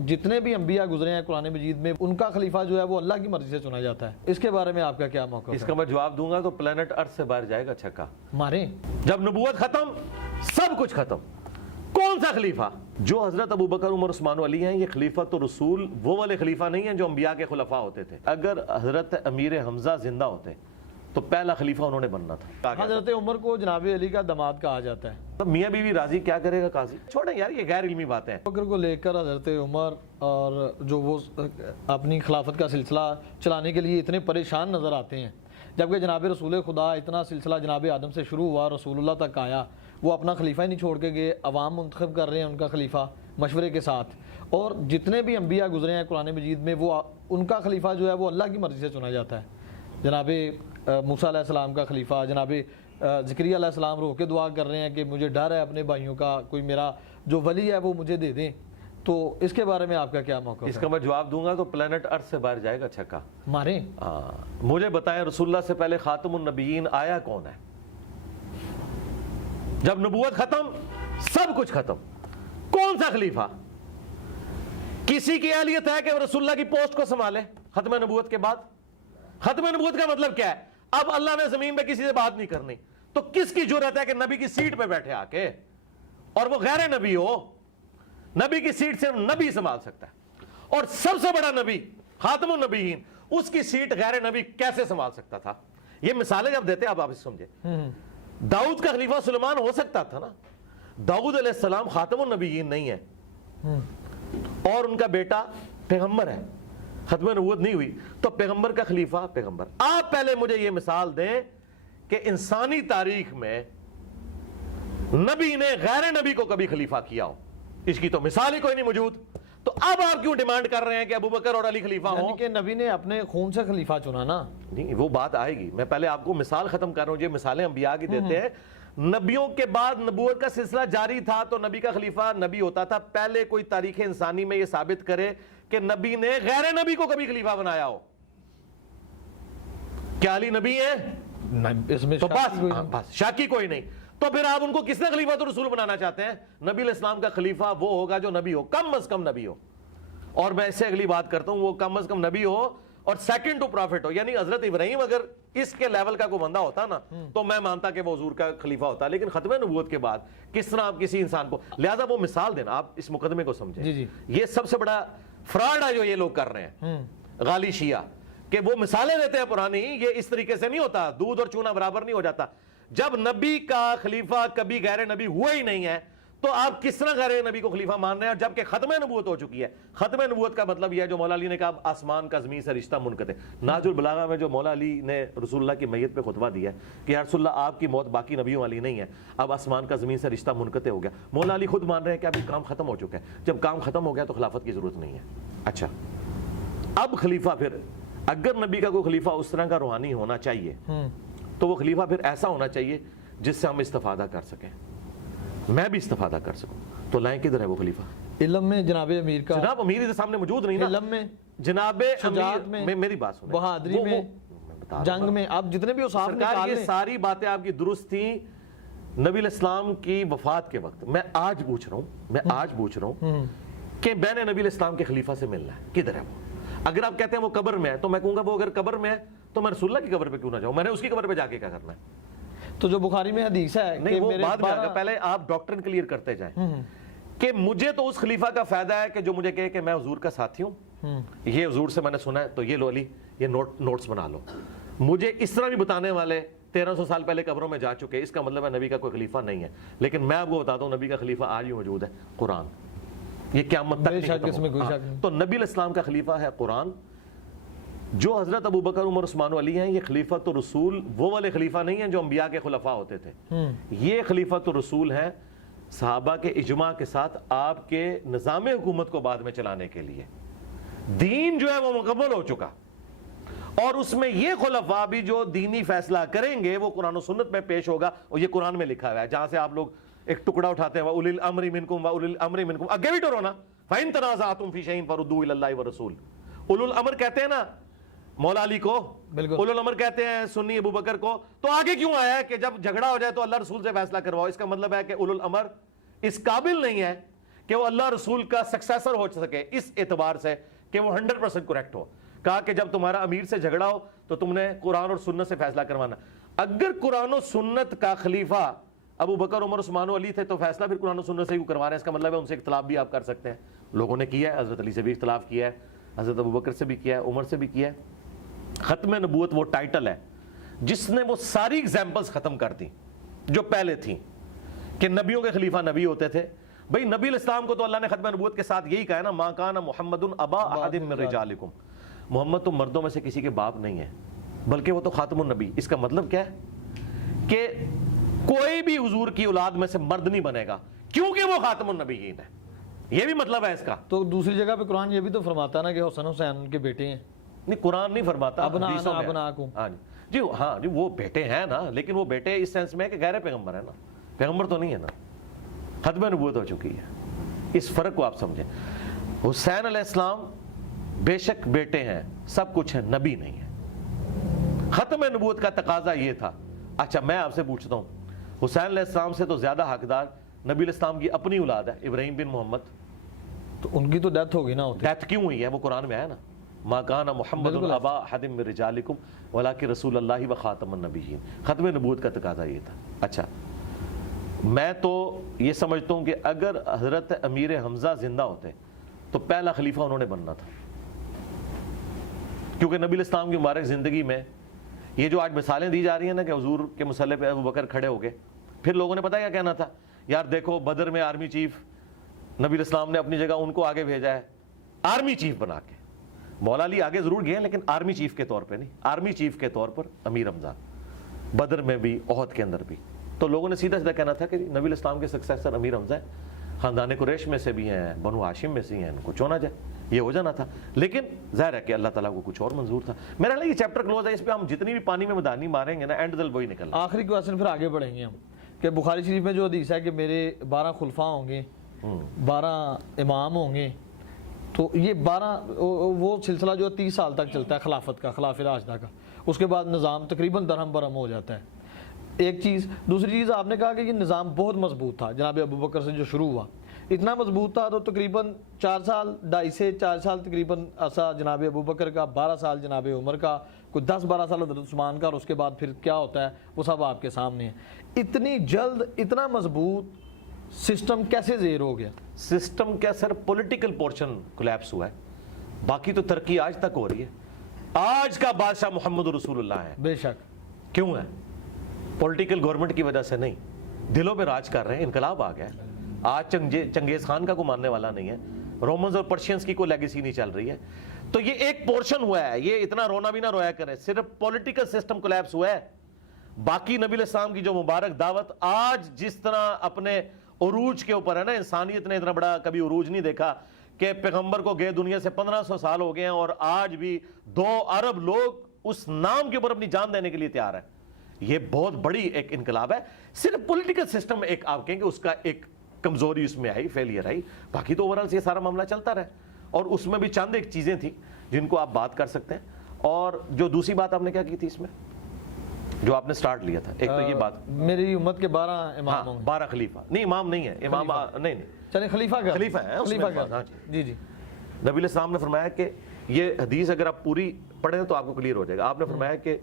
جتنے بھی انبیاء گزرے ہیں قرآن مجید میں ان کا خلیفہ جو ہے وہ اللہ کی مرضی سے چنا جاتا ہے. اس کے بارے میں آپ کا کیا موقف ہے؟ اس کا میں جواب دوں گا تو پلانٹ ارتھ سے باہر جائے گا چھکا ماریں. جب نبوت ختم سب کچھ ختم. کون سا خلیفہ؟ جو حضرت ابوبکر عمر عثمان و علی ہیں یہ خلیفۃ الرسول وہ والے خلیفہ نہیں ہیں جو انبیاء کے خلفاء ہوتے تھے. اگر حضرت امیر حمزہ زندہ ہوتے تو پہلا خلیفہ انہوں نے بننا تھا. حضرت عمر کو جناب علی کا داماد کہا جاتا ہے. تب میاں بیوی راضی کیا کرے گا قاضی؟ چھوڑیں یار یہ غیر علمی باتیں ہیں. بکر کو لے کر حضرت عمر اور جو وہ اپنی خلافت کا سلسلہ چلانے کے لیے اتنے پریشان نظر آتے ہیں، جبکہ جناب رسول خدا اتنا سلسلہ جناب آدم سے شروع ہوا رسول اللہ تک آیا، وہ اپنا خلیفہ ہی نہیں چھوڑ کے گئے، عوام منتخب کر رہے ہیں ان کا خلیفہ مشورے کے ساتھ. اور جتنے بھی انبیاء گزرے ہیں قرآن مجید میں وہ ان کا خلیفہ جو ہے وہ اللہ کی مرضی سے چنا جاتا ہے. جناب موسیٰ علیہ السلام کا خلیفہ، جناب زکریا علیہ السلام رو کے دعا کر رہے ہیں کہ مجھے ڈر ہے اپنے بھائیوں کا، کوئی میرا جو ولی ہے وہ مجھے دے دیں. تو اس کے بارے میں آپ کا کیا موقف ہے؟ اس کا میں جواب دوں گا تو پلانٹ ارتھ سے باہر جائے گا چھکا ماریں. مجھے بتائیں رسول اللہ سے پہلے خاتم النبیین آیا کون ہے؟ جب نبوت ختم سب کچھ ختم. کون سا خلیفہ؟ کسی کی اہلیت ہے کہ وہ رسول اللہ کی پوسٹ کو سنبھالے ختم نبوت کے بعد؟ ختم نبوت کا مطلب کیا ہے؟ اب اللہ نے زمین پہ کسی سے بات نہیں کرنی، تو کس کی جرأت ہے کہ نبی کی سیٹ پہ بیٹھے آ کے، اور وہ غیر نبی ہو؟ نبی کی سیٹ صرف نبی سنبھال سکتا ہے، اور سب سے بڑا نبی خاتم النبیین اس کی سیٹ غیر نبی کیسے سنبھال سکتا تھا؟ یہ مثالیں جب دیتے ہیں آپ اسے سمجھے. داؤد کا خلیفہ سلیمان ہو سکتا تھا نا. داؤد علیہ السلام خاتم النبیین نہیں ہے، اور ان کا بیٹا پیغمبر ہے، ختم نبوت نہیں ہوئی، تو پیغمبر کا خلیفہ پیغمبر. آپ پہلے مجھے یہ مثال دیں کہ انسانی تاریخ میں نبی نے غیر نبی کو کبھی خلیفہ کیا ہو. اس کی تو مثال ہی کوئی نہیں موجود. تو اب آپ کیوں ڈیمانڈ کر رہے ہیں کہ ابوبکر اور علی خلیفہ ہوں؟ یعنی کہ نبی نے اپنے خون سے خلیفہ چنا نا. نہیں وہ بات آئے گی، میں پہلے آپ کو مثال ختم کر رہا ہوں. یہ مثالیں انبیاء کی دیتے ہیں. نبیوں کے بعد نبوت کا سلسلہ جاری تھا تو نبی کا خلیفہ نبی ہوتا تھا. پہلے کوئی تاریخ انسانی میں یہ ثابت کرے کہ نبی نے غیر نبی کو کبھی خلیفہ بنایا ہو. کیا علی نبی ہے؟ اس میں تو بس شاکی کوئی نہیں. تو پھر آپ ان کو کس نے خلیفہ تو رسول بنانا چاہتے ہیں؟ نبی علیہ السلام کا خلیفہ وہ ہوگا جو نبی ہو، کم از کم نبی ہو. اور میں اس سے اگلی بات کرتا ہوں، وہ کم از کم نبی ہو اور سیکنڈ ٹو پروفٹ ہو. یعنی حضرت ابراہیم اگر اس کے لیول کا کوئی بندہ ہوتا نا تو میں مانتا کہ وہ حضور کا خلیفہ ہوتا. لیکن ختم نبوت کے بعد کس طرح آپ کسی انسان کو، لہذا وہ مثال دینا، آپ اس مقدمے کو سمجھیں. یہ سب سے بڑا فراڈ ہے جو یہ لوگ کر رہے ہیں غالی شیعہ، کہ وہ مثالیں دیتے ہیں پرانی. یہ اس طریقے سے نہیں ہوتا، دودھ اور چونا برابر نہیں ہو جاتا. جب نبی کا خلیفہ کبھی غیر نبی ہوا ہی نہیں ہے تو آپ کس طرح غیر نبی کو خلیفہ مان رہے ہیں جبکہ ختم نبوت ہو چکی ہے؟ ختم نبوت کا مطلب یہ ہے جو مولا علی نے کہا آسمان کا زمین سے رشتہ منقطع. ناج البلاغہ میں جو مولا علی نے رسول اللہ کی میت پہ خطبہ دیا ہے کہ یا رسول اللہ آپ کی موت باقی نبیوں والی نہیں ہے، اب آسمان کا زمین سے رشتہ منقطع ہو گیا. مولا علی خود مان رہے ہیں کہ ابھی کام ختم ہو چکا ہے. جب کام ختم ہو گیا تو خلافت کی ضرورت نہیں ہے. اچھا اب خلیفہ، پھر اگر نبی کا کوئی خلیفہ اس طرح کا روحانی ہونا چاہیے تو وہ خلیفہ پھر ایسا ہونا چاہیے جس سے ہم استفادہ کر سکیں، میں بھی استفادہ کر سکوں. تو لائیں کدھر ہے وہ خلیفہ؟ علم میں جناب امیر کا، جناب امیر ادھر سامنے موجود نہیں نا. علم میں، جناب شجاعت میں، میری بات سنیں، بہادری میں، جنگ میں، آپ جتنے بھی اصحاب نکال لیں، یہ ساری باتیں آپ کی درست تھیں نبی علیہ السلام کی وفات کے وقت. میں آج پوچھ رہا ہوں کہ میں نے نبی علیہ السلام کے خلیفہ سے ملنا ہے، کدھر ہے وہ؟ اگر آپ کہتے ہیں وہ قبر میں ہے تو میں کہوں گا وہ اگر قبر میں ہے تو میں رسول اللہ کی قبر پہ کیوں نہ جاؤں؟ میں نے اس کی قبر پہ جا کے کیا کرنا ہے؟ تو جو بخاری میں حدیث ہے نہیں وہ بعد میں آگا، پہلے آپ ڈاکٹرن کلیئر کرتے جائیں کہ مجھے تو اس خلیفہ کا فائدہ ہے کہ جو مجھے کہے کہ میں حضور کا ساتھی ہوں، یہ حضور سے میں نے سنا ہے تو یہ لو علی یہ نوٹس بنا لو. مجھے اس طرح بھی بتانے والے 1300 سال پہلے قبروں میں جا چکے، اس کا مطلب ہے نبی کا کوئی خلیفہ نہیں ہے. لیکن میں آپ کو بتاتا ہوں نبی کا خلیفہ آج ہی موجود ہے، قرآن. یہ قیامت تک نہیں ختم ہوگا. تو نبی علیہ السلام کا خلیفہ ہے قرآن. جو حضرت ابوبکر عمر عثمان و علی ہیں یہ خلیفۃ الرسول وہ والے خلیفہ نہیں ہیں جو انبیاء کے خلفاء ہوتے تھے. یہ خلیفۃ الرسول ہیں صحابہ کے اجماع کے ساتھ آپ کے نظام حکومت کو بعد میں چلانے کے لیے. دین جو ہے وہ مکمل ہو چکا، اور اس میں یہ خلفاء بھی جو دینی فیصلہ کریں گے وہ قرآن و سنت میں پیش ہوگا. اور یہ قرآن میں لکھا ہوا ہے جہاں سے آپ لوگ ایک ٹکڑا اٹھاتے ہیں وَأُولِي الْأَمْرِ مِنْكُمْ وَأُولِي الْأَمْرِ مِنْكُمْ، اگے بھی ٹرو نا، فَإِن تَنَازَعْتُمْ فِي شَيْءٍ فَرُدُّوهُ إِلَى اللَّهِ وَالرَّسُولِ. اولو الامر کہتے ہیں نا مولا علی کو، اولو الامر کہتے ہیں سنی ابو بکر کو. تو آگے کیوں آیا ہے کہ جب جھگڑا ہو جائے تو اللہ رسول سے فیصلہ کرواؤ؟ اس کا مطلب ہے کہ اولو الامر اس قابل نہیں ہے کہ وہ اللہ رسول کا سکسیسر ہو سکے اس اعتبار سے کہ وہ 100% کریکٹ ہو. کہا کہ جب تمہارا امیر سے جھگڑا ہو تو تم نے قرآن اور سنت سے فیصلہ کروانا. اگر قرآن و سنت کا خلیفہ ابو بکر عمر عثمان و علی تھے تو فیصلہ پھر قرآن و سنت سے ہی کروا رہے ہیں, اس کا مطلب ہے ان سے اختلاف بھی آپ کر سکتے ہیں. لوگوں نے کیا ہے, حضرت علی سے بھی اختلاف کیا ہے, حضرت ابو بکر سے بھی کیا ہے, عمر سے بھی کیا ہے. ختم نبوت وہ ٹائٹل ہے جس نے وہ ساری ایگزامپلز ختم کر دی جو پہلے تھیں کہ نبیوں کے خلیفہ نبی ہوتے تھے. بھئی نبی الاسلام کو تو اللہ نے ختم نبوت کے ساتھ یہی کہا ہے نا, ما کان محمد ابا احد من رجالکم, محمد تو مردوں میں سے کسی کے باپ نہیں ہے بلکہ وہ تو خاتم النبی. اس کا مطلب کیا ہے کہ کوئی بھی حضور کی اولاد میں سے مرد نہیں بنے گا کیونکہ وہ خاتم النبیین ہے. یہ بھی مطلب ہے اس کا. تو دوسری جگہ پہ قرآن یہ بھی تو فرماتا ہے نا کہ حسن حسین ان کے بیٹے ہیں. نہیں, قرآن نہیں فرماتا, حدیثوں میں. ابناکم. ہاں جی وہ بیٹے ہیں نا, لیکن وہ بیٹے اس سینس میں کہ غیر پیغمبر ہے نا, پیغمبر تو نہیں ہے نا, ختم نبوت ہو چکی ہے. اس فرق کو آپ سمجھیں. حسین علیہ السلام بے شک بیٹے ہیں, سب کچھ ہے, نبی نہیں ہے. ختم نبوت کا تقاضا یہ تھا. اچھا میں آپ سے پوچھتا ہوں, حسین علیہ السلام سے تو زیادہ حقدار نبی علیہ السلام کی اپنی اولاد ہے, ابراہیم بن محمد. تو ان کی تو ڈیتھ ہوگی نا. ڈیتھ کیوں ہوئی ہے؟ وہ قرآن میں ہے نا, ما کان محمد ابا احد من رجالکم ولکن رسول اللہ و خاتم النبیین. ختم نبوت کا تقاضا یہ تھا. اچھا میں تو یہ سمجھتا ہوں کہ اگر حضرت امیر حمزہ زندہ ہوتے تو پہلا خلیفہ انہوں نے بننا تھا, کیونکہ نبی الاسلام کی مبارک زندگی میں یہ جو آج مثالیں دی جا رہی ہیں نا کہ حضور کے مصلی پہ ابو بکر کھڑے ہو گئے, پھر لوگوں نے پتہ کیا کہنا تھا, یار دیکھو بدر میں آرمی چیف نبی الاسلام نے اپنی جگہ ان کو آگے بھیجا ہے آرمی چیف بنا کے. مولا علی آگے ضرور گئے لیکن آرمی چیف کے طور پہ نہیں, آرمی چیف کے طور پر امیر حمزہ بدر میں بھی احد کے اندر بھی. تو لوگوں نے سیدھا سیدھا کہنا تھا کہ نبی الاسلام کے سکسیسر امیر حمزہ ہے, خاندان قریش میں سے بھی ہیں, بنو ہاشم میں سے ہیں, ان کو چنا جائے, یہ ہو جانا تھا. لیکن ظاہر ہے کہ اللہ تعالیٰ کو کچھ اور منظور تھا. میرا خیال یہ چیپٹر کلوز ہے, اس پہ ہم جتنی بھی پانی میں مدانی ماریں گے نا اینڈ دل وہی نکل. آخری کویسچن پھر آگے بڑھیں گے ہم کہ بخاری شریف میں جو حدیث ہے کہ میرے 12 خلفاء ہوں گے, 12 امام ہوں گے, تو یہ 12 وہ سلسلہ جو 30 سال تک چلتا ہے خلافت کا, خلافہ راشدہ کا. اس کے بعد نظام تقریباً درہم برہم ہو جاتا ہے. ایک چیز. دوسری چیز آپ نے کہا کہ یہ نظام بہت مضبوط تھا جناب ابو بکر سے جو شروع ہوا, اتنا مضبوط تھا تو تقریباً 4 سال 2.5 سے 4 سال تقریباً عرصہ جناب ابو بکر کا, 12 سال جناب عمر کا, کوئی 10-12 سال حضرت عثمان کا, اور اس کے بعد پھر کیا ہوتا ہے وہ سب آپ کے سامنے ہے. اتنی جلد اتنا مضبوط سسٹم کیسے زیر ہو گیا؟ سسٹم کیا سر, پولیٹیکل پورشن کولیپس ہوا ہے, باقی تو ترقی آج تک ہو رہی ہے. آج کا بادشاہ محمد رسول اللہ ہے. بے شک. کیوں ہے؟ پولیٹیکل گورنمنٹ کی وجہ سے نہیں, دلوں پہ راج کر رہے ہیں. انقلاب آ گیا ہے. آج چنگیز خان کا کوئی ماننے والا نہیں ہے, رومنز اور پرشینز کی کوئی لیگیسی نہیں چل رہی ہے. تو یہ ایک پورشن ہوا ہے, یہ اتنا رونا بھی نہ رویا کرے, صرف پولیٹیکل سسٹم کولیپس ہوا ہے. باقی نبی علیہ السلام کی جو مبارک دعوت آج جس طرح اپنے عروج کے اوپر ہے نا, انسانیت نے اتنا بڑا کبھی عروج نہیں دیکھا کہ پیغمبر کو گئے دنیا سے 1500 سال ہو گئے ہیں اور آج بھی 2 ارب لوگ اس نام کے اوپر اپنی جان دینے کے لیے تیار ہیں. یہ بہت بڑی ایک انقلاب ہے. صرف پولیٹیکل سسٹم ایک آپ کہیں کہ اس کا ایک کمزوری اس میں آئی, فیلئر آئی, باقی تو اوورال یہ سارا معاملہ چلتا رہا. اور اس میں بھی چند ایک چیزیں تھیں جن کو آپ بات کر سکتے ہیں. اور جو دوسری بات آپ نے کیا کی تھی اس میں جو آپ نے سٹارٹ لیا تھا, ایک تو یہ بات میری امت کے 12 امام ہوں گے. 12 خلیفہ نہیں, امام نہیں ہے, امام نہیں, چلیں خلیفہ کا, خلیفہ ہے, خلیفہ کا. جی جی. نبی علیہ السلام نے فرمایا کہ یہ حدیث اگر آپ پوری پڑھیں تو آپ کو کلیئر ہو جائے گا. آپ نے فرمایا کہ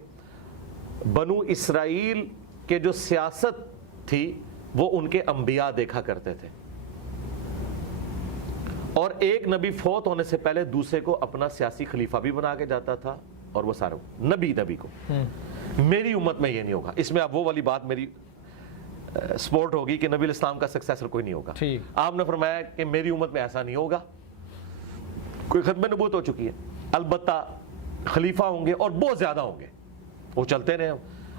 بنو اسرائیل کے جو سیاست تھی وہ ان کے انبیاء دیکھا کرتے تھے, اور ایک نبی فوت ہونے سے پہلے دوسرے کو اپنا سیاسی خلیفہ بھی بنا کے جاتا تھا, اور وہ سارے نبی کو. میری امت میں یہ نہیں ہوگا. اس میں اب وہ والی بات میری سپورٹ ہوگی کہ نبی الاسلام کا سکسیسر کوئی نہیں ہوگا. آپ نے فرمایا کہ میری امت میں ایسا نہیں ہوگا, کوئی ختم نبوت ہو چکی ہے. البتہ خلیفہ ہوں گے اور بہت زیادہ ہوں گے, وہ چلتے رہے.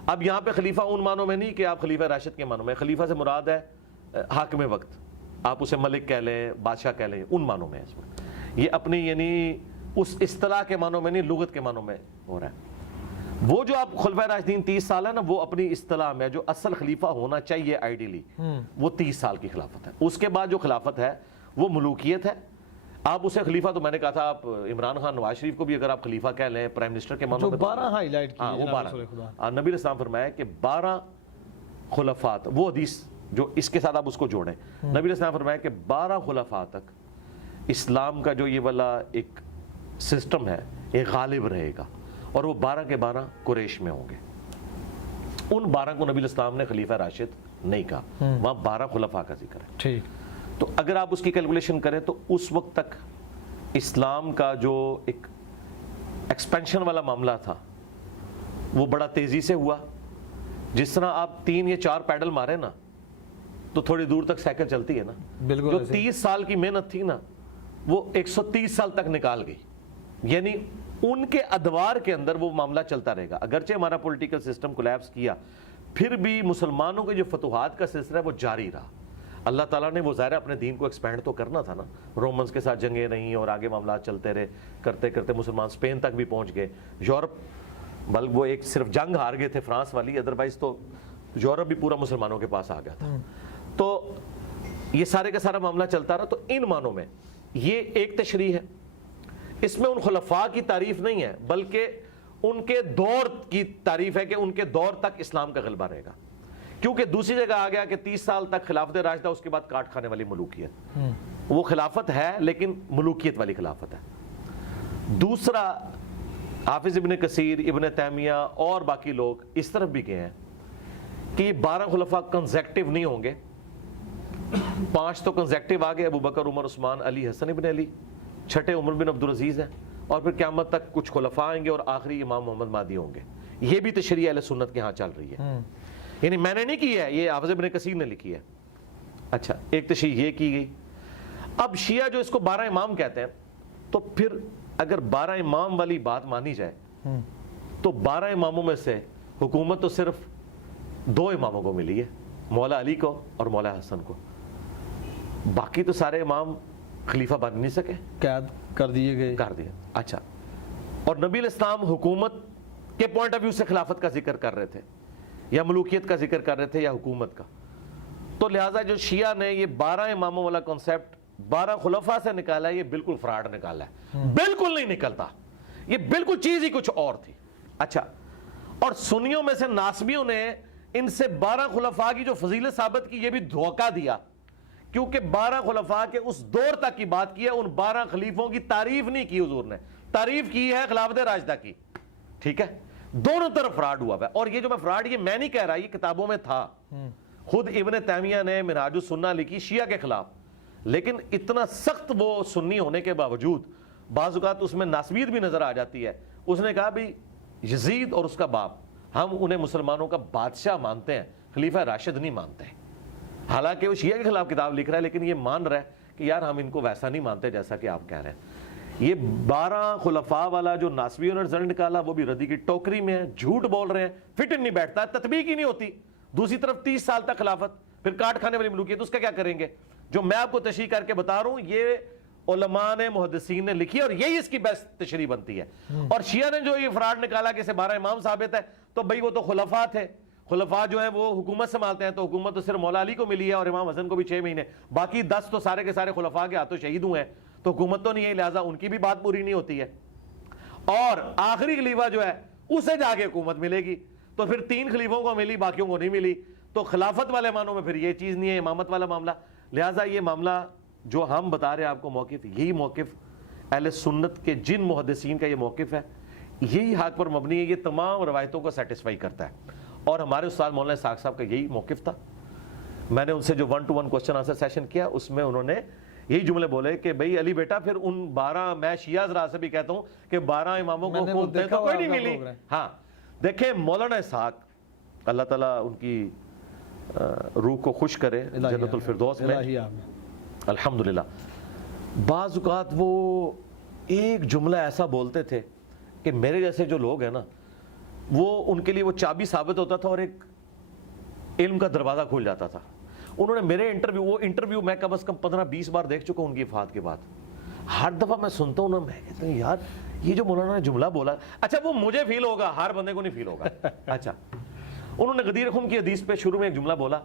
اب یہاں پہ خلیفہ ان معنوں میں نہیں کہ آپ خلیفہ راشد کے معنوں میں, خلیفہ سے مراد ہے حاکم وقت, آپ اسے ملک کہہ لیں, بادشاہ کہہ لیں, ان معنوں میں ہے. اس میں یہ اپنی یعنی اس اصطلاح کے معنوں میں نہیں, لغت کے معنوں میں ہو رہا ہے. وہ جو آپ خلفۂ راشدین 30 سال ہے نا, وہ اپنی اصطلاح میں جو اصل خلیفہ ہونا چاہیے آئیڈیلی وہ 30 سال کی خلافت ہے. اس کے بعد جو خلافت ہے وہ ملوکیت ہے. آپ اسے خلیفہ, تو میں نے کہا تھا آپ عمران خان نواز شریف کو بھی اگر آپ خلیفہ کہہ لیں, پرائم منسٹر کے معنوں میں, 12 ہائی لائٹ کی وہ 12. نبی علیہ السلام فرمایا کہ 12 خلفات, وہ حدیث جو اس کے ساتھ آپ اس کو جوڑیں. نبی علیہ السلام نے فرمایا کہ 12 خلفاء تک اسلام کا جو یہ والا ایک سسٹم ہے یہ غالب رہے گا, اور وہ 12 کے 12 قریش میں ہوں گے. ان 12 کو نبی علیہ السلام نے خلیفہ راشد نہیں کہا, وہاں 12 خلفاء کا ذکر ہے. ٹھیک. تو اگر آپ اس کی کیلکولیشن کریں تو اس وقت تک اسلام کا جو ایک ایکسپینشن والا معاملہ تھا وہ بڑا تیزی سے ہوا. جس طرح آپ 3 یا 4 پیڈل مارے نا تو تھوڑی دور تک سائیکل چلتی ہے نا, بالکل جو 30 سال کی محنت تھی نا وہ 130 سال تک نکال گئی. یعنی ان کے ادوار کے اندر وہ معاملہ چلتا رہے گا. اگرچہ ہمارا پولیٹیکل سسٹم کولیپس کیا, پھر بھی مسلمانوں کے جو فتوحات کا سلسلہ ہے وہ جاری رہا. اللہ تعالیٰ نے وہ ظاہر اپنے دین کو ایکسپینڈ تو کرنا تھا نا. رومنز کے ساتھ جنگیں رہیں اور آگے معاملات چلتے رہے, کرتے کرتے مسلمان اسپین تک بھی پہنچ گئے. یورپ بلکہ وہ ایک صرف جنگ ہار گئے تھے فرانس والی, ادروائز تو یورپ بھی پورا مسلمانوں کے پاس آ گیا تھا. تو یہ سارے کا سارا معاملہ چلتا رہا. تو ان معنوں میں یہ ایک تشریح ہے, اس میں ان خلفاء کی تعریف نہیں ہے بلکہ ان کے دور کی تعریف ہے کہ ان کے دور تک اسلام کا غلبہ رہے گا. کیونکہ دوسری جگہ آ گیا کہ 30 سال تک خلافت راشدہ, اس کے بعد کاٹ کھانے والی ملوکیت. وہ خلافت ہے لیکن ملوکیت والی خلافت ہے. دوسرا حافظ ابن کثیر, ابن تیمیہ اور باقی لوگ اس طرف بھی گئے ہیں کہ یہ 12 خلفاء کنزیکٹیو نہیں ہوں گے. 5 تو کنزیکٹیو آ گئے, ابو بکر, عمر, عثمان, علی, حسن ابن علی. 6 عمر بن عبدالعزیز ہیں, اور پھر قیامت تک کچھ خلفاء آئیں گے اور آخری امام محمد مہدی ہوں گے. یہ بھی تشریح اہل سنت کے ہاں چل رہی ہے. یعنی میں نے نہیں کی ہے, یہ حافظ ابن کثیر نے لکھی ہے. اچھا, ایک تشریح یہ کی گئی. اب شیعہ جو اس کو 12 امام کہتے ہیں, تو پھر اگر 12 امام والی بات مانی جائے تو 12 اماموں میں سے حکومت تو صرف 2 اماموں کو ملی ہے, مولا علی کو اور مولا حسن کو. باقی تو سارے امام خلیفہ بن نہیں سکے, قید کر دیے گئے. کر دیا. اچھا, اور نبی علیہ السلام حکومت کے پوائنٹ آف ویو سے خلافت کا ذکر کر رہے تھے یا ملوکیت کا ذکر کر رہے تھے یا حکومت کا. تو لہٰذا جو شیعہ نے یہ 12 اماموں والا کنسیپٹ 12 خلفاء سے نکالا ہے, یہ بالکل فراڈ نکالا ہے. بالکل نہیں نکلتا, یہ بالکل چیز ہی کچھ اور تھی. اچھا, اور سنیوں میں سے ناسبیوں نے ان سے 12 خلفاء کی جو فضیلت ثابت کی, یہ بھی دھوکہ دیا, کیونکہ 12 خلفاء کے اس دور تک کی بات کی ہے. ان 12 خلیفوں کی تعریف نہیں کی حضور نے, تعریف کی ہے خلافت راشدہ کی. ٹھیک ہے, دونوں طرف فراڈ ہوا ہے. اور یہ جو میں فراڈ, یہ میں نہیں کہہ رہا, یہ کتابوں میں تھا. خود ابن تیمیہ نے منہاج السنہ لکھی شیعہ کے خلاف, لیکن اتنا سخت وہ سنی ہونے کے باوجود بعض اوقات اس میں ناسبیت بھی نظر آ جاتی ہے. اس نے کہا بھی یزید اور اس کا باپ, ہم انہیں مسلمانوں کا بادشاہ مانتے ہیں, خلیفہ راشد نہیں مانتے. حالانکہ وہ شیعہ کے خلاف کتاب لکھ رہا ہے, لیکن یہ مان رہا ہے کہ یار ہم ان کو ویسا نہیں مانتے جیسا کہ آپ کہہ رہے ہیں. یہ 12 خلفاء والا جو ناسبیوں نے رزلٹ نکالا, وہ بھی ردی کی ٹوکری میں ہے, جھوٹ بول رہے ہیں, فٹ نہیں بیٹھتا, تطبیق ہی نہیں ہوتی. دوسری طرف 30 سال تک خلافت, پھر کاٹ کھانے والی ملوکیت, اس کا کیا کریں گے؟ جو میں آپ کو تشریح کر کے بتا رہا ہوں, یہ علماء نے, محدثین نے لکھی, اور یہی اس کی بیسٹ تشریح بنتی ہے. اور شیعہ نے جو یہ فراڈ نکالا کہ اسے 12 امام ثابت ہے, تو بھئی وہ تو خلفاء تھے. خلفاء جو ہیں وہ حکومت سنبھالتے ہیں, تو حکومت تو صرف مولا علی کو ملی ہے اور امام حسن کو بھی 6 مہینے, باقی 10 تو سارے کے سارے خلفاء کے ہاتھوں شہید ہوئے ہیں, تو حکومت تو نہیں ہے, لہٰذا ان کی بھی بات پوری نہیں ہوتی ہے. اور آخری خلیفہ جو ہے اسے جا کے حکومت ملے گی, تو پھر 3 خلیفوں کو ملی, باقیوں کو نہیں ملی. تو خلافت والے معنوں میں پھر یہ چیز نہیں ہے, امامت والا معاملہ. لہٰذا یہ معاملہ جو ہم بتا رہے ہیں آپ کو موقف, یہی موقف اہل سنت کے جن محدثین کا یہ موقف ہے, یہی حق پر مبنی ہے, یہ تمام روایتوں کو سیٹسفائی کرتا ہے. اور ہمارے استاد مولانا اسحاق صاحب کا یہی موقف تھا. میں نے ان سے جو 1-to-1 کوسچن آنسر سیشن کیا, اس میں انہوں نے یہی جملے بولے کہ بھئی علی بیٹا پھر ان 12, میں شیعہ حضرات سے بھی کہتا ہوں کہ 12 اماموں کو حکومتیں تو کوئی نہیں ملی. ہاں دیکھیں, مولانا اسحاق اللہ تعالیٰ ان کی روح کو خوش کرے جنت الفردوس میں, الحمدللہ, بعض اوقات وہ ایک جملہ ایسا بولتے تھے کہ میرے جیسے جو لوگ ہیں نا, وہ ان کے لیے وہ چابی ثابت ہوتا تھا اور ایک علم کا دروازہ کھول جاتا تھا. انہوں نے میرے انٹرویو میں کم از کم 15-20 بار دیکھ چکا ہوں ان کی وفات کے بعد. ہر دفعہ میں سنتا ہوں نا, میں کہتا ہوں یار یہ جو مولانا نے جملہ بولا, اچھا وہ مجھے فیل ہوگا, ہر بندے کو نہیں فیل ہوگا. اچھا, انہوں نے غدیر خم کی حدیث پہ شروع میں ایک جملہ بولا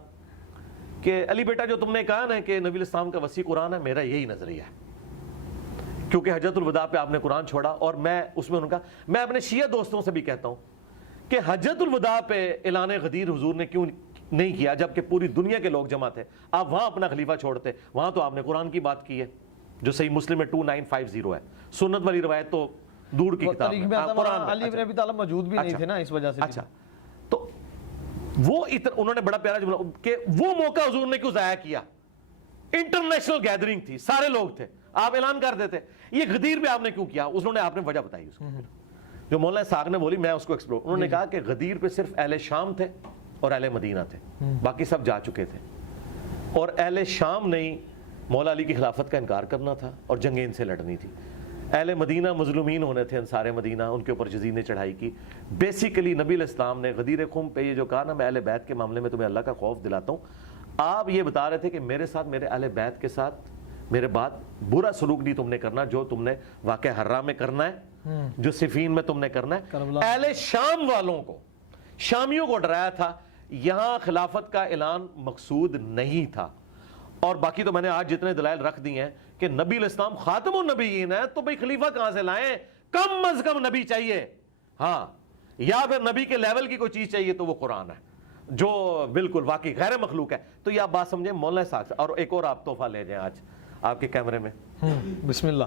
کہ علی بیٹا جو تم نے کہا نا کہ نبی علیہ السلام کا وسیع قرآن ہے, میرا یہی نظریہ ہے, کیونکہ حجۃ الوداع پہ آپ نے قرآن چھوڑا. اور میں اس میں ان کا, میں اپنے شیعہ دوستوں سے بھی کہتا ہوں کہ حجۃ الوداع پہ اعلان غدیر حضور نے کیوں نہیں کیا جبکہ پوری دنیا کے لوگ جمع تھے. آپ وہاں اپنا خلیفہ چھوڑتے, وہاں تو آپ نے قرآن کی بات کی ہے جو صحیح مسلم میں 2950 ہے. سنت والی روایت تو دور کی کتاب تاریخ میں ہے. آتا قرآن ہے علی بن ابی طالب موجود بھی نہیں تھے نا اس وجہ سے. اچھا, تو وہ انہوں نے بڑا پیارا جملہ کہ وہ موقع حضور نے کیوں ضائع کیا. انٹرنیشنل گیدرنگ تھی, سارے لوگ تھے, آپ اعلان کر دیتے. یہ غدیر پہ آپ نے کیوں کیا, آپ نے وجہ بتائی اس کو. جو مولانا اسحاق نے بولی میں اس کو ایکسپلور, انہوں نے کہا کہ غدیر پہ صرف اہل شام تھے اور اہل مدینہ تھے, باقی سب جا چکے تھے. اور اہل شام نے مولا علی کی خلافت کا انکار کرنا تھا اور جنگیں ان سے لڑنی تھی. اہل مدینہ مظلومین ہونے تھے, انصار مدینہ, ان کے اوپر یزید نے چڑھائی کی. بیسیکلی نبی علیہ السلام نے غدیر خم پہ یہ جو کہا نا میں اہل بیت کے معاملے میں تمہیں اللہ کا خوف دلاتا ہوں, آپ یہ بتا رہے تھے کہ میرے ساتھ, میرے اہل بیت کے ساتھ میرے بعد برا سلوک نہیں تم نے کرنا جو تم نے واقعہ حرہ میں کرنا ہے, جو صفین میں تم نے کرنا ہے. اہل شام والوں کو, شامیوں کو ڈرایا تھا. یہاں خلافت کا اعلان مقصود نہیں تھا. اور باقی تو میں نے آج جتنے دلائل رکھ دی ہیں کہ نبی علیہ السلام خاتم النبیین ہے, تو بھئی خلیفہ کہاں سے لائیں؟ کم از کم نبی چاہیے, ہاں, یا پھر نبی کے لیول کی کوئی چیز چاہیے تو وہ قرآن ہے جو بالکل واقعی غیر مخلوق ہے. تو یہ آپ بات سمجھیں مولانا اسحاق سے. اور ایک اور آپ تحفہ لے جائیں آج آپ کے کیمرے میں. بسم اللہ.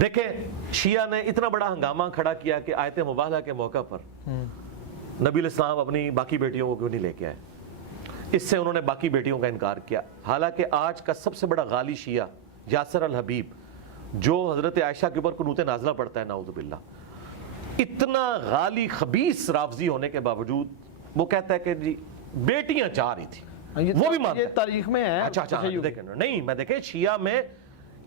دیکھیں شیعہ نے اتنا بڑا ہنگامہ کھڑا کیا کہ آیت مباہلہ کے موقع پر نبی علیہ السلام اپنی باقی بیٹیوں کو کیوں نہیں لے کے آئے. اس سے انہوں نے باقی بیٹیوں کا انکار کیا. حالانکہ آج کا سب سے بڑا غالی شیعہ یاسر الحبیب جو حضرت عائشہ کے اوپر قنوت نازلہ پڑھتا ہے نعوذ باللہ, اتنا غالی خبیث رافضی ہونے کے باوجود وہ کہتا ہے کہ جی بیٹیاں چاہ رہی تھی, وہ بھی مانتا ہے. تاریخ میں ہے. اچھا دیکھیں نہیں, میں دیکھیں شیعہ میں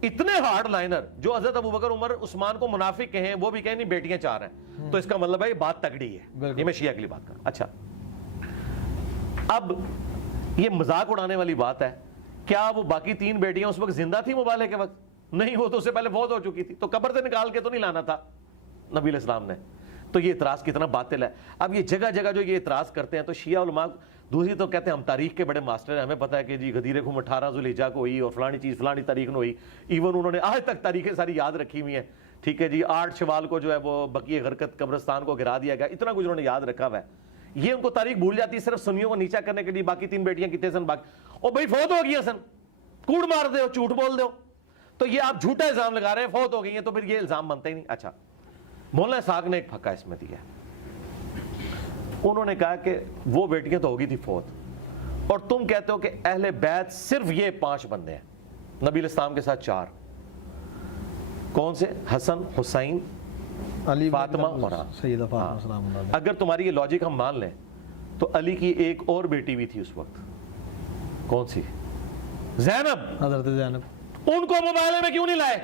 اتنے ہارڈ لائنر جو حضرت ابوبکر عمر عثمان کو منافق کہیں, وہ بھی کہیں نہیں بیٹیاں چاہ رہے ہیں, تو اس کا مطلب ہے یہ بات تگڑی ہے. یہ میں شیعہ کے لیے بات کر. اچھا, اب یہ مذاق اڑانے والی بات ہے, کیا وہ باقی 3 بیٹیاں اس وقت زندہ تھی مبالغے کے وقت؟ نہیں, وہ تو اس سے پہلے فوت ہو چکی تھی, تو قبر سے نکال کے تو نہیں لانا تھا نبی علیہ السلام نے. تو یہ اعتراض کتنا باطل ہے. اب یہ جگہ جگہ جو یہ اعتراض کرتے ہیں, تو شیعہ علماء دوسری تو کہتے ہیں ہم تاریخ کے بڑے ماسٹر ہیں, ہمیں پتہ ہے کہ جی غدیر خم 18 ذوالحجہ کو ہوئی اور فلانی چیز فلانی تاریخ میں ہوئی. ایون انہوں نے آج تک تاریخیں ساری یاد رکھی ہوئی ہیں. ٹھیک ہے جی, 8 شوال کو جو ہے وہ بقیہ غرقت قبرستان کو گرا دیا گیا, اتنا کچھ انہوں نے یاد رکھا ہوا ہے. یہ ان کو تاریخ بھول جاتی ہے صرف سنیوں کو نیچا کرنے کے لیے. باقی 3 بیٹیاں کتنے سن باقی, اور بھائی فوت ہو گئی سن, کوڑ مار دے ہو, جھوٹ بول دے ہو, تو یہ آپ جھوٹا الزام لگا رہے ہیں فوت ہو گئی ہیں, تو پھر یہ الزام بنتا ہی نہیں. اچھا, مولانا اسحاق نے ایک پھکا اس میں دیا. انہوں نے کہا کہ وہ بیٹیاں تو ہوگی تھی فوت, اور تم کہتے ہو کہ اہل بیت صرف یہ 5 بندے ہیں, نبی علیہ السلام کے ساتھ 4. کون سے؟ حسن, حسین, فاطمہ اور سیدہ فاطمہ سلام اللہ علیہا. اگر تمہاری یہ لاجک ہم مان لیں تو علی کی ایک اور بیٹی بھی تھی اس وقت. کون سی؟ زینب, حضرت زینب. ان کو مباہلے میں کیوں نہیں لائے؟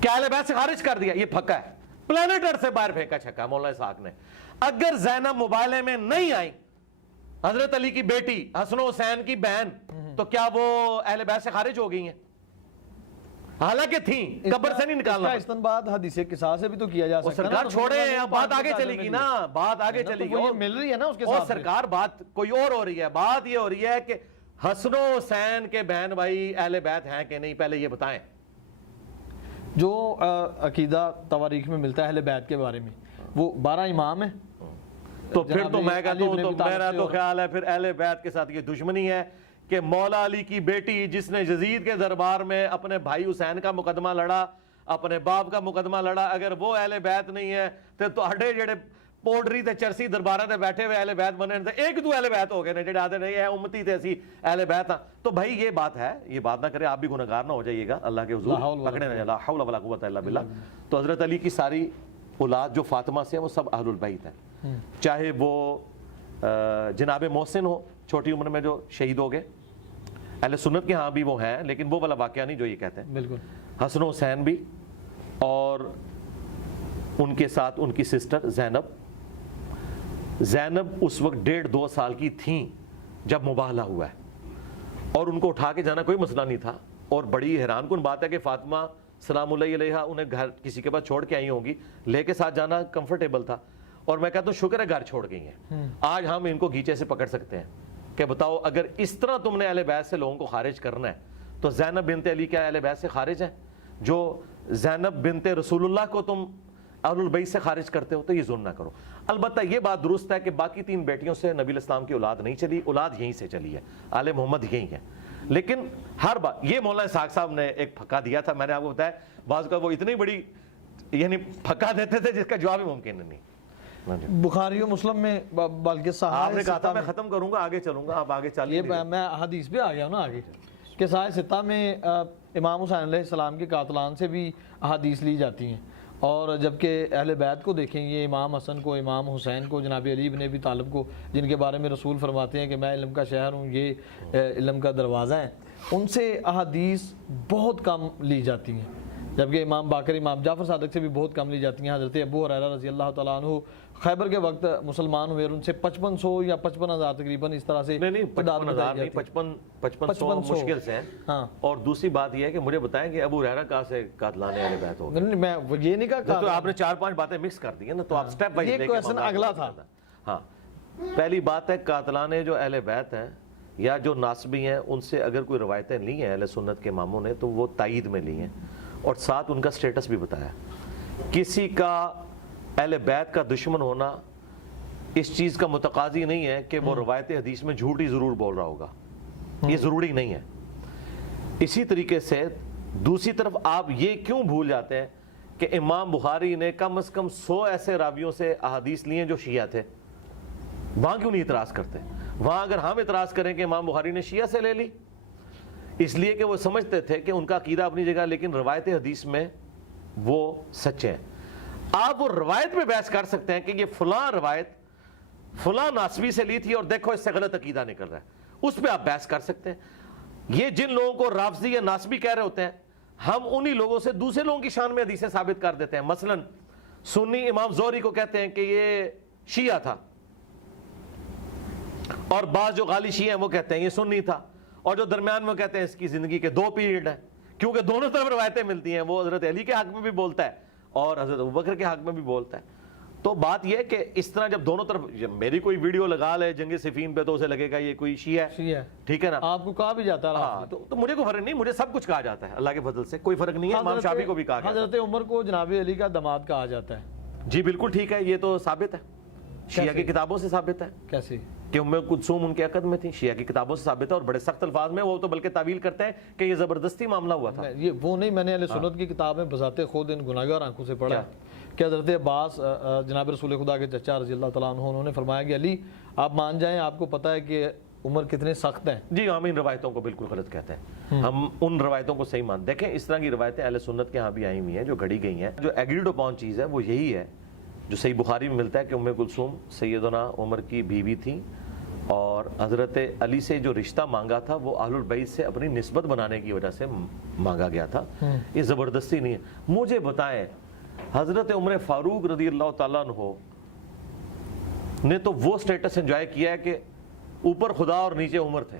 کیا اہل بیت سے خارج کر دیا؟ یہ پھکا ہے, پلانٹ ارتھ سے باہر پھینکا چھکا مولانا اسحاق نے. اگر زینب مباہلے میں نہیں آئی, حضرت علی کی بیٹی, حسن و حسین کی بہن, تو کیا وہ اہل بیت سے خارج ہو گئی ہیں؟ حالانکہ تھیں, قبر سے نہیں نکالنا. استنباد حدیث قصاص سے بھی تو کیا جا سکتا ہے. سرکار چھوڑے, اب بات آگے چلے گی نا, بات آگے چلے گی, مل رہی ہے نا اس کے اور ساتھ. سرکار بات کوئی اور ہو رہی ہے. بات یہ ہو رہی ہے کہ حسن و حسین کے بہن بھائی اہل بیت ہیں کہ نہیں, پہلے یہ بتائیں. جو عقیدہ تواریخ میں ملتا ہے اہل بیت کے بارے میں, وہ 12 امام ہیں. تو پھر تو میں کہتا ہوں, تو میرا تو خیال ہے پھر اہل بیت کے ساتھ یہ دشمنی ہے کہ مولا علی کی بیٹی جس نے یزید کے دربار میں اپنے بھائی حسین کا مقدمہ لڑا, اپنے باپ کا مقدمہ لڑا, اگر وہ اہل بیت نہیں ہے تو اڈے جڑے پوڈری تے چرسی درباراں تے بیٹھے ہوئے اہل بیت بنے, ایک دو اہل بیت ہو گئے نے جڑے آتے نہیں ہے امتی تے اسی اہل بیت ہاں. تو بھائی یہ بات ہے, یہ بات نہ کرے, آپ بھی گنہگار نہ ہو جائیے گا اللہ کے حضور, پکڑے نہ, لا حول ولا قوت الا باللہ. تو حضرت علی کی ساری اولاد جو فاطمہ سے ہیں وہ سب اہل البیت ہیں, چاہے وہ جناب محسن ہو چھوٹی عمر میں جو شہید ہو گئے, اہل سنت کے ہاں بھی وہ ہیں, لیکن وہ والا واقعہ نہیں جو یہ کہتے ہیں. بالکل. حسن و حسین بھی, اور ان کے ساتھ ان کی سسٹر زینب. زینب اس وقت 1.5-2 سال کی تھیں جب مباہلہ ہوا ہے, اور ان کو اٹھا کے جانا کوئی مسئلہ نہیں تھا. اور بڑی حیران کن بات ہے کہ فاطمہ سلام اللہ علیہا انہیں گھر کسی کے پاس چھوڑ کے آئی ہوں گی, لے کے ساتھ جانا کمفرٹیبل تھا. اور میں کہتا ہوں شکر ہے گھر چھوڑ گئی ہیں. آج ہم ان کو گھیچے سے پکڑ سکتے ہیں کہ بتاؤ اگر اس طرح تم نے اہل بیت سے لوگوں کو خارج کرنا ہے, تو زینب بنت علی کیا اہل بیت سے خارج ہے؟ جو زینب بنت رسول اللہ کو تم اہل البیت سے خارج کرتے ہو تو یہ ظلم نہ کرو. البتہ یہ بات درست ہے کہ باقی 3 بیٹیوں سے نبی الاسلام کی اولاد نہیں چلی, اولاد یہیں سے چلی ہے, آل محمد یہیں ہے. لیکن ہر بات یہ مولانا اسحاق صاحب نے ایک پھکا دیا تھا, میں نے آپ کو بتایا بعض کا وہ اتنی بڑی یعنی پھکا دیتے تھے جس کا جواب ہی ممکن نہیں. بخاری و مسلم میں بلکہ آپ صحاح نے کہا تھا میں ختم کروں گا, آگے چلوں گا, آپ آگے چلیے. میں حدیث پہ آ گیا ہوں نا آگے کہ صحیح ستہ میں امام حسین علیہ السلام کے قاتلان سے بھی احادیث لی جاتی ہیں, اور جبکہ اہل بیت کو دیکھیں یہ امام حسن کو, امام حسین کو, جناب علی بن ابی طالب کو, جن کے بارے میں رسول فرماتے ہیں کہ میں علم کا شہر ہوں, یہ علم کا دروازہ ہے, ان سے احادیث بہت کم لی جاتی ہیں. جبکہ امام باقر, امام جعفر صادق سے بھی بہت کم لی جاتی ہیں. حضرت ابو ہریرہ رضی اللہ تعالیٰ عنہ خیبر کے وقت مسلمان ہوئے, ان سے 5500 یا 55,000 تقریباً اس طرح سے نہیں 55,000 نہیں 5500 مشکل سے ہیں. ہاں, اور دوسری بات یہ ہے کہ مجھے بتائیں کہ ابو ہریرہ کہاں سے قاتلان اہل بیت ہو گئے؟ نہیں میں یہ نہیں کہا, تو آپ نے 4-5 باتیں مکس کر دی ہیں نا, تو آپ سٹیپ وائز یہ لے کے کویشچن اگلا تھا. ہاں, پہلی بات ہے قاتلان جو اہل بیت ہیں یا جو ناسبی ہیں ان سے اگر کوئی روایتیں لی ہیں اہل سنت کے اماموں نے تو وہ تائید میں لی ہیں, اور ساتھ ان کا سٹیٹس بھی بتایا. کسی کا اہل بیت کا دشمن ہونا اس چیز کا متقاضی نہیں ہے کہ وہ روایت حدیث میں جھوٹی ضرور بول رہا ہوگا, یہ ضروری نہیں ہے. اسی طریقے سے دوسری طرف آپ یہ کیوں بھول جاتے ہیں کہ امام بخاری نے کم از کم 100 ایسے راویوں سے احادیث لی ہیں جو شیعہ تھے, وہاں کیوں نہیں اعتراض کرتے؟ وہاں اگر ہم اعتراض کریں کہ امام بخاری نے شیعہ سے لے لی, اس لیے کہ وہ سمجھتے تھے کہ ان کا عقیدہ اپنی جگہ لیکن روایت حدیث میں وہ سچے ہیں. آپ وہ روایت پہ بحث کر سکتے ہیں کہ یہ فلاں روایت فلاں ناسبی سے لی تھی اور دیکھو اس سے غلط عقیدہ نکل رہا ہے, اس پہ آپ بحث کر سکتے ہیں. یہ جن لوگوں کو رافضی یا ناسبی کہہ رہے ہوتے ہیں, ہم انہی لوگوں سے دوسرے لوگوں کی شان میں حدیثیں ثابت کر دیتے ہیں. مثلا سنی امام زہری کو کہتے ہیں کہ یہ شیعہ تھا, اور بعض جو غالی شیعہ ہیں وہ کہتے ہیں یہ سنی تھا, اور جو درمیان میں کہتے ہیں اس کی زندگی کے 2 پیریڈ ہیں, کیونکہ دونوں طرف روایتیں ملتی ہیں. وہ حضرت علی کے حق میں بھی بولتا ہے اور حضرت ابوبکر کے حق میں بھی بولتا ہے. تو بات یہ ہے کہ اس طرح جب دونوں طرف, میری کوئی ویڈیو لگا لے جنگ صفین پہ تو اسے لگے گا یہ کوئی شیعہ ہے, ٹھیک ہے نا, آپ کو کہا بھی جاتا ہے. ہاں, تو مجھے کوئی فرق نہیں, مجھے سب کچھ کہا جاتا ہے اللہ کے فضل سے, کوئی فرق نہیں ہے. امام شافعی کو بھی کہا گیا. حضرت عمر کو جناب علی کا داماد کہا جاتا ہے. جی بالکل ٹھیک ہے, یہ تو ثابت ہے, شیعہ کی کتابوں سے ثابت ہے. کیسے کہ ام کلثوم ان کے عقد میں تھی, شیعہ کی کتابوں سے ثابت ہے, اور بڑے سخت الفاظ میں وہ تو بلکہ تعویل کرتے ہیں کہ یہ زبردستی معاملہ ہوا تھا. یہ وہ نہیں, میں نے اہل سنت کی کتاب میں بذات خود ان گناہگار آنکھوں سے پڑھا کہ حضرت عباس جناب رسول خدا کے چچا رضی اللہ تعالیٰ عنہ, انہوں نے فرمایا کہ علی آپ مان جائیں, آپ کو پتہ ہے کہ عمر کتنے سخت ہیں. جی ہم ان روایتوں کو بالکل غلط کہتے ہیں, ہم ان روایتوں کو صحیح مانتے. دیکھیں اس طرح کی روایتیں اہل سنت کے ہاں بھی آئی ہوئی ہیں جو گھڑی گئی ہیں. جو ایگریڈ اپون چیز ہے وہ یہی ہے جو صحیح بخاری میں ملتا ہے کہ ام کلثوم سیدنا عمر کی بیوی تھی, اور حضرت علی سے جو رشتہ مانگا تھا وہ اہل البیت سے اپنی نسبت بنانے کی وجہ سے مانگا گیا تھا, یہ زبردستی نہیں ہے. مجھے بتائیں حضرت عمر فاروق رضی اللہ تعالیٰ عنہ نے تو وہ سٹیٹس انجوائے کیا ہے کہ اوپر خدا اور نیچے عمر تھے,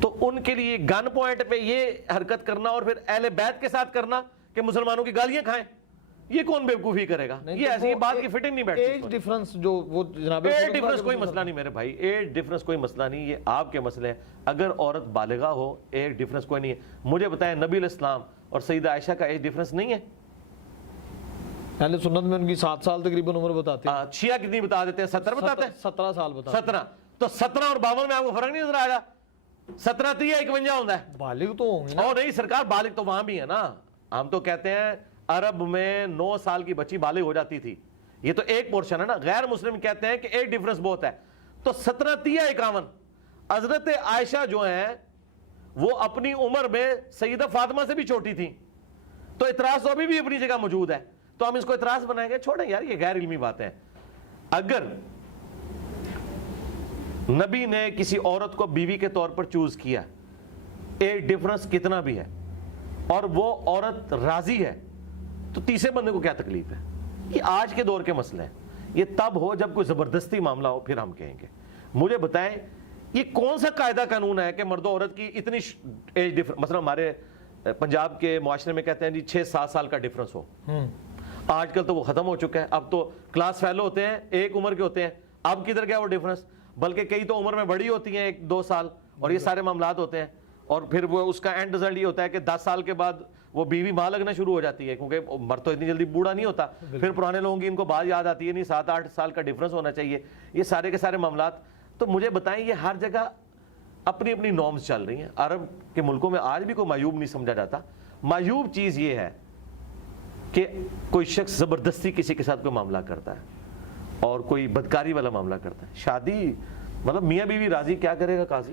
تو ان کے لیے گن پوائنٹ پہ یہ حرکت کرنا اور پھر اہل بیت کے ساتھ کرنا کہ مسلمانوں کی گالیاں کھائیں, یہ کون بیوقوفی کرے گا؟ یہ ایسی بات کی فٹنگ نہیں بیٹھتی. ایج ڈیفرنس جو وہ جناب ایج ڈیفرنس کوئی مسئلہ نہیں میرے بھائی, ایج ڈیفرنس کوئی مسئلہ نہیں, یہ آپ کے مسئلے ہیں. اگر عورت بالغہ ہو ایج ڈیفرنس کوئی نہیں ہے. مجھے بتائیں نبی علیہ السلام اور سیدہ عائشہ کا ایج ڈیفرنس نہیں ہے؟ اہل سنت میں ان کی 7 سال تقریباً عمر بتاتے ہیں. شیعہ کتنی بتا دیتے ہیں؟ 17 بتاتے ہیں. 17 سال بتاتے ہیں. 17 تو 17 اور 52 میں آپ کو فرق نہیں نظر آئے گا؟ 17 30 51 ہوتا ہے. بالغ تو ہوں گے نا. اور نہیں سرکار, بالغ تو وہاں بھی ہے نا. ہم تو کہتے ہیں عرب میں 9 سال کی بچی بالغ ہو جاتی تھی, یہ تو ایک پورشن ہے نا. غیر مسلم کہتے ہیں کہ ایک ڈیفرنس بہت ہے. تو 17 30 51 حضرت عائشہ جو ہیں وہ اپنی عمر میں سیدہ فاطمہ سے بھی چھوٹی تھی, تو اعتراض تو ابھی بھی اپنی جگہ موجود ہے. تو ہم اس کو اعتراض بنائیں گے؟ چھوڑیں یار, یہ غیر علمی باتیں ہیں. اگر نبی نے کسی عورت کو بیوی کے طور پر چوز کیا, ایک ڈیفرنس کتنا بھی ہے, اور وہ عورت راضی ہے, تو تیسرے بندے کو کیا تکلیف ہے؟ یہ آج کے دور کے مسئلے ہیں. یہ تب ہو جب کوئی زبردستی معاملہ ہو, پھر ہم کہیں گے. مجھے بتائیں یہ کون سا قاعدہ قانون ہے کہ مرد و عورت کی اتنی ایج ڈیفرنس, مثلا ہمارے پنجاب کے معاشرے میں کہتے ہیں جی 6-7 سال کا ڈیفرنس ہو. آج کل تو وہ ختم ہو چکا ہے, اب تو کلاس فیلو ہوتے ہیں, ایک عمر کے ہوتے ہیں. اب کدھر گیا وہ ڈیفرنس؟ بلکہ کئی تو عمر میں بڑی ہوتی ہیں 1-2 سال, اور یہ سارے معاملات ہوتے ہیں. اور پھر وہ اس کا اینڈ رزلٹ یہ ہوتا ہے کہ 10 سال کے بعد وہ بیوی ماں لگنا شروع ہو جاتی ہے، کیونکہ مرد تو اتنی جلدی بوڑھا نہیں ہوتا. پھر پرانے لوگوں کی ان کو بات یاد آتی ہے، نہیں 7-8 سال کا ڈفرنس ہونا چاہیے. یہ سارے کے سارے معاملات. تو مجھے بتائیں یہ ہر جگہ اپنی اپنی نارمز چل رہی ہیں. عرب کے ملکوں میں آج بھی کوئی معیوب نہیں سمجھا جاتا. معیوب چیز یہ ہے کہ کوئی شخص زبردستی کسی کے ساتھ کوئی معاملہ کرتا ہے اور کوئی بدکاری والا معاملہ کرتا ہے. شادی مطلب میاں بیوی راضی، کیا کرے گا قاضی؟